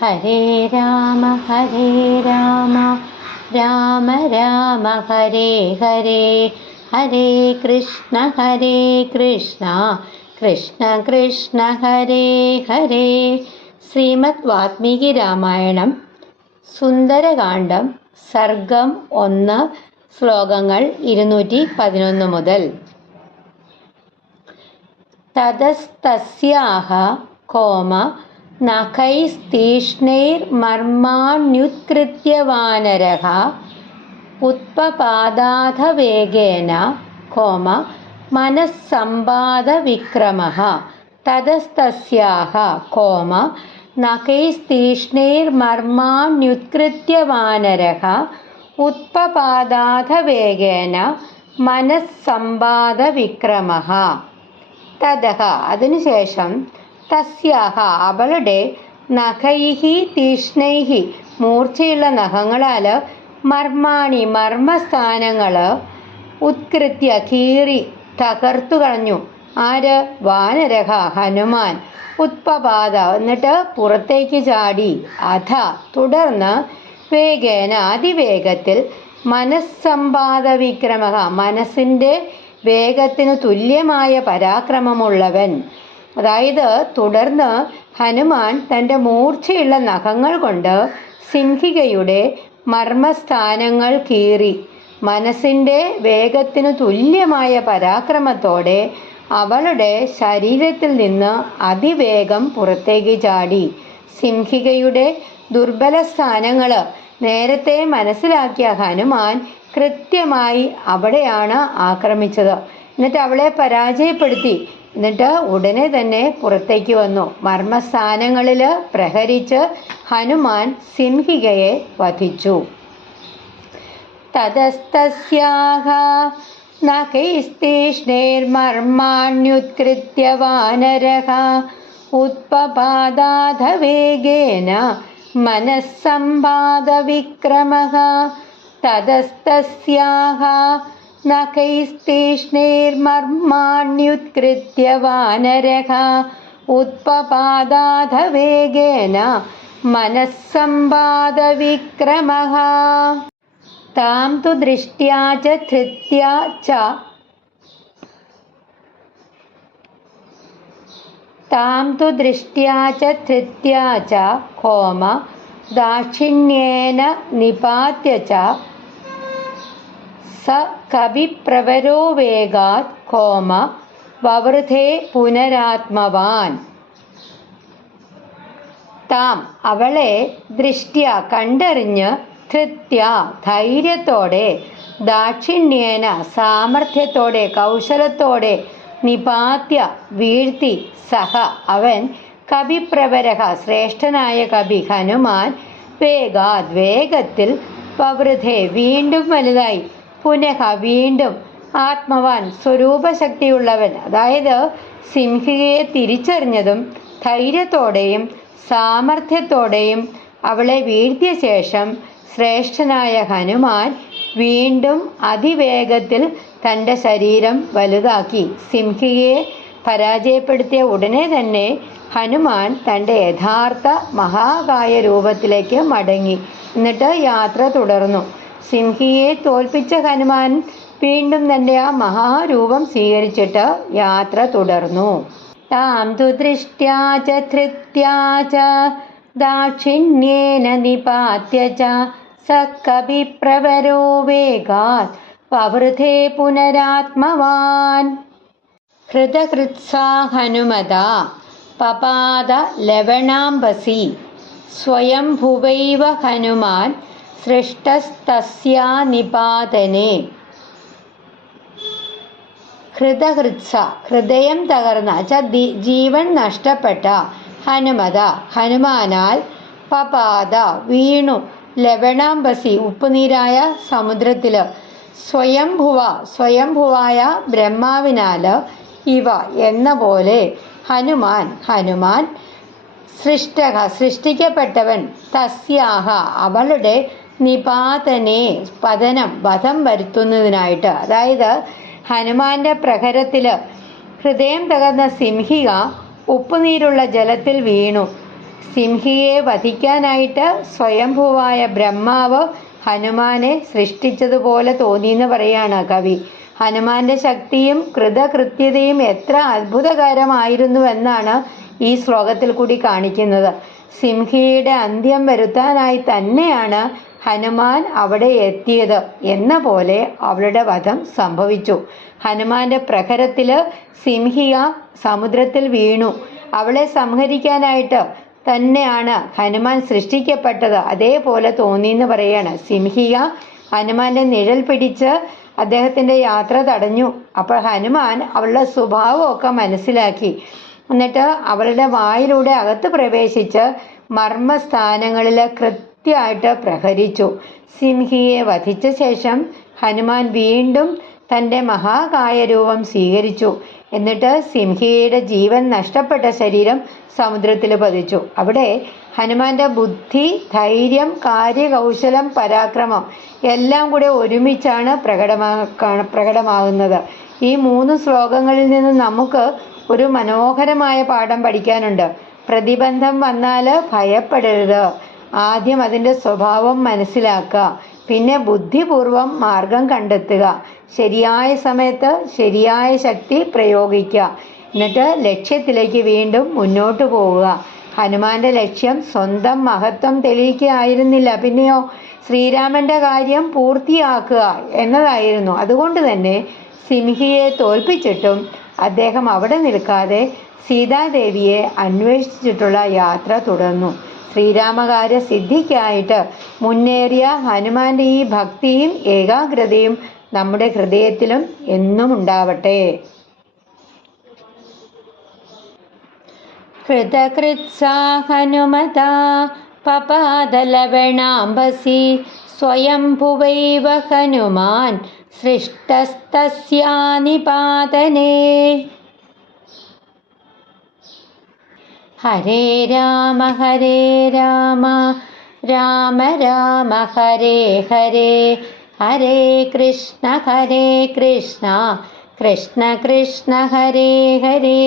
ഹരേ രാമ രാമ രാമ ഹരേ ഹരേ, ഹരേ കൃഷ്ണ കൃഷ്ണ കൃഷ്ണ ഹരേ ഹരേ. ശ്രീമദ് വാത്മീകി രാമായണം സുന്ദരകാന്ഡം സർഗം 1 ശ്ലോകങ്ങൾ 211 മുതൽ. തതസ്തസ്യാഹ comma നഖൈസ്തീക്ഷ്ണൈർമർമാണ്യുത്കൃത്യ വാനരഃ ഉത്പപാദാഥ വേഗേന comma മനസ്സമ്പാദവിക്രമഃ. തതസ്തസ്യാഹ comma നഖൈസ്തീക്ഷ്ണൈർമർമാണ്യുത്കൃത്യ വാനരഃ ഉത്പപാദാഥ വേഗേന മനസ്സമ്പാദവിക്രമഃ. തതഃ അതിനുശേഷം തസ്യാഹ അവളുടെ നഖൈഹി തീക്ഷ്ണൈഹി മൂർച്ചയുള്ള നഖങ്ങളാൽ മർമാണി മർമ്മസ്ഥാനങ്ങൾ ഉത്കൃത്യ കീറി തകർത്തു കളഞ്ഞു. ആര്? വാനരഹ ഹനുമാൻ. ഉത്പപാദ എന്നിട്ട് പുറത്തേക്ക് ചാടി. അധ തുടർന്ന് വേഗേന അതിവേഗത്തിൽ മനസ്സമ്പാദവിക്രമഃ മനസ്സിൻ്റെ വേഗത്തിനു തുല്യമായ പരാക്രമമുള്ളവൻ. അതായത് തുടർന്ന് ഹനുമാൻ തൻ്റെ മൂർച്ചയുള്ള നഖങ്ങൾ കൊണ്ട് സിംഹികയുടെ മർമ്മസ്ഥാനങ്ങൾ കീറി. മനസ്സിൻ്റെ വേഗത്തിനു തുല്യമായ പരാക്രമത്തോടെ അവളുടെ ശരീരത്തിൽ നിന്ന് അതിവേഗം പുറത്തേക്ക് ചാടി. സിംഹികയുടെ ദുർബല സ്ഥാനങ്ങൾ നേരത്തെ മനസ്സിലാക്കിയ ഹനുമാൻ കൃത്യമായി അവിടെയാണ് ആക്രമിച്ചത്. എന്നിട്ട് അവളെ പരാജയപ്പെടുത്തി. എന്നിട്ട് ഉടനെ തന്നെ പുറത്തേക്ക് വന്നു. മർമ്മസ്ഥാനങ്ങളിൽ പ്രഹരിച്ച് ഹനുമാൻ സിംഹികയെ വധിച്ചു. തതസ്തസ്യാഹ നഖൈസ്തീക്ഷ്ണൈർമർമാണ്യുത്കൃത്യ വാനരഃ ഉത്പപാദാഥ വേഗേന മനസ്സമ്പാദവിക്രമഃ. തതസ്തസ്യാഹ നഖൈസ്തീക്ഷ്ണൈർമർമാണ്യുത്കൃത്യ വാനരഃ ഉത്പപാദാഥ വേഗേന മനസ്സമ്പാദവിക്രമഃ. താം തു ദൃഷ്ട്യാ ച ധൃത്യാ ച കോമ ദാക്ഷിണ്യേന നിപാത്യ ച സ കവിപ്രവരോ വേഗാത് കോമ വവൃധേ പുനരാത്മവാൻ. താം അവളെ ദൃഷ്ട്യ കണ്ടറിഞ്ഞ് ധൃത്യ ധൈര്യത്തോടെ ദാക്ഷിണ്യേന സാമർഥ്യത്തോടെ കൗശലത്തോടെ നിപാത്യ വീഴ്ത്തി സഹ അവൻ കവിപ്രവരഹ ശ്രേഷ്ഠനായ കവി ഹനുമാൻ വേഗാത് വേഗത്തിൽ വവൃധേ വീണ്ടും വലുതായി പുനഃ വീണ്ടും ആത്മവാൻ സ്വരൂപശക്തിയുള്ളവൻ. അതായത് സിംഹികയെ തിരിച്ചറിഞ്ഞതും ധൈര്യത്തോടെയും സാമർഥ്യത്തോടെയും അവളെ വീഴ്ത്തിയ ശേഷം ശ്രേഷ്ഠനായ ഹനുമാൻ വീണ്ടും അതിവേഗത്തിൽ തൻ്റെ ശരീരം വലുതാക്കി. സിംഹികയെ പരാജയപ്പെടുത്തിയ ഉടനെ തന്നെ ഹനുമാൻ തൻ്റെ യഥാർത്ഥ മഹാകായ രൂപത്തിലേക്ക് മടങ്ങി. എന്നിട്ട് യാത്ര തുടർന്നു. സിംഹിയെ തോൽപ്പിച്ച ഹനുമാൻ വീണ്ടും തൻ്റെ ആ മഹാരൂപം സ്വീകരിച്ചിട്ട് യാത്ര തുടർന്നു. താം തു ദൃഷ്ട്യാ ച ധൃത്യാ ച ദാക്ഷിണ്യേന നിപാത്യ ച സ കവിപ്രവരോ വേഗാത് വവൃധേ പുനരാത്മവാൻ. ഹൃതകൃത്സാ ഹനുമതാ പപാദ ലവണാംബസി സ്വയംഭുവൈവ ഹനുമാൻ സൃഷ്ടസ്തസ്യാ നിപാതനേ. ഹൃതകൃത്സ ഹൃദയം തകർന്ന ജീവൻ നഷ്ടപ്പെട്ട ഹനുമത ഹനുമാനാൽ പപാദ വീണു ലവണാംബസി ഉപ്പുനീരായ സമുദ്രത്തിൽ സ്വയംഭുവായ ബ്രഹ്മാവിനാൽ ഇവ എന്ന പോലെ ഹനുമാൻ സൃഷ്ടിക്കപ്പെട്ടവൻ തസ്യാഹ അവളുടെ നിപാതനെ വധം വരുത്തുന്നതിനായിട്ട്. അതായത് ഹനുമാന്റെ പ്രഹരത്തിൽ ഹൃദയം തകർന്ന സിംഹിക ഉപ്പുനീരുള്ള ജലത്തിൽ വീണു. സിംഹിയെ വധിക്കാനായിട്ട് സ്വയംഭൂവായ ബ്രഹ്മാവ് ഹനുമാനെ സൃഷ്ടിച്ചതുപോലെ തോന്നിയെന്ന് പറയാണ് കവി. ഹനുമാന്റെ ശക്തിയും കൃതകൃത്യതയും എത്ര അത്ഭുതകരമായിരുന്നുവെന്നാണ് ഈ ശ്ലോകത്തിൽ കൂടി കാണിക്കുന്നത്. സിംഹിയുടെ അന്ത്യം വരുത്താനായി തന്നെയാണ് ഹനുമാൻ അവിടെ എത്തിയത് എന്ന പോലെ അവളുടെ വധം സംഭവിച്ചു. ഹനുമാന്റെ പ്രഹരത്തില് സിംഹിക സമുദ്രത്തിൽ വീണു. അവളെ സംഹരിക്കാനായിട്ട് തന്നെയാണ് ഹനുമാൻ സൃഷ്ടിക്കപ്പെട്ടത്. അതേപോലെ തോന്നിയെന്ന് പറയാണ്. സിംഹിക ഹനുമാന്റെ നിഴൽ പിടിച്ച് അദ്ദേഹത്തിന്റെ യാത്ര തടഞ്ഞു. അപ്പോൾ ഹനുമാൻ അവളുടെ സ്വഭാവമൊക്കെ മനസ്സിലാക്കി. എന്നിട്ട് അവളുടെ വായിലൂടെ അകത്ത് പ്രവേശിച്ച് മർമ്മസ്ഥാനങ്ങളിൽ കൃത്യമായിട്ട് പ്രഹരിച്ചു. സിംഹിയെ വധിച്ച ശേഷം ഹനുമാൻ വീണ്ടും തൻ്റെ മഹാകായ രൂപം സ്വീകരിച്ചു. എന്നിട്ട് സിംഹിയുടെ ജീവൻ നഷ്ടപ്പെട്ട ശരീരം സമുദ്രത്തിൽ പതിച്ചു. അവിടെ ഹനുമാന്റെ ബുദ്ധി, ധൈര്യം, കാര്യകൗശലം, പരാക്രമം എല്ലാം കൂടെ ഒരുമിച്ചാണ് പ്രകടമാകുന്നത്. ഈ 3 ശ്ലോകങ്ങളിൽ നിന്ന് നമുക്ക് ഒരു മനോഹരമായ പാഠം പഠിക്കാനുണ്ട്. പ്രതിബന്ധം വന്നാൽ ഭയപ്പെടരുത്. ആദ്യം അതിൻ്റെ സ്വഭാവം മനസ്സിലാക്കുക. പിന്നെ ബുദ്ധിപൂർവം മാർഗം കണ്ടെത്തുക. ശരിയായ സമയത്ത് ശരിയായ ശക്തി പ്രയോഗിക്കുക. എന്നിട്ട് ലക്ഷ്യത്തിലേക്ക് വീണ്ടും മുന്നോട്ട് പോവുക. ഹനുമാന്റെ ലക്ഷ്യം സ്വന്തം മഹത്വം തെളിയിക്കുകയായിരുന്നില്ല, പിന്നെയോ ശ്രീരാമന്റെ കാര്യം പൂർത്തിയാക്കുക എന്നതായിരുന്നു. അതുകൊണ്ട് തന്നെ സിംഹിയെ തോൽപ്പിച്ചിട്ടും അദ്ദേഹം അവിടെ നിൽക്കാതെ സീതാദേവിയെ അന്വേഷിച്ചിട്ടുള്ള യാത്ര തുടർന്നു. ശ്രീരാമകാര്യ സിദ്ധിക്കായിട്ട് മുന്നേറിയ ഹനുമാന്റെ ഈ ഭക്തിയും ഏകാഗ്രതയും നമ്മുടെ ഹൃദയത്തിലും എന്നും ഉണ്ടാവട്ടെ. കൃതകൃത്സാ ഹനുമതാ പപാദലവണാംബസി സ്വയംഭുവൈവ ഹനുമാൻ സൃഷ്ടസ്തസ്യാ നിപാതനേ. ഹരേ രാമ രാമ രാമ ഹരേ ഹരേ, ഹരേ കൃഷ്ണ കൃഷ്ണ കൃഷ്ണ ഹരേ ഹരേ.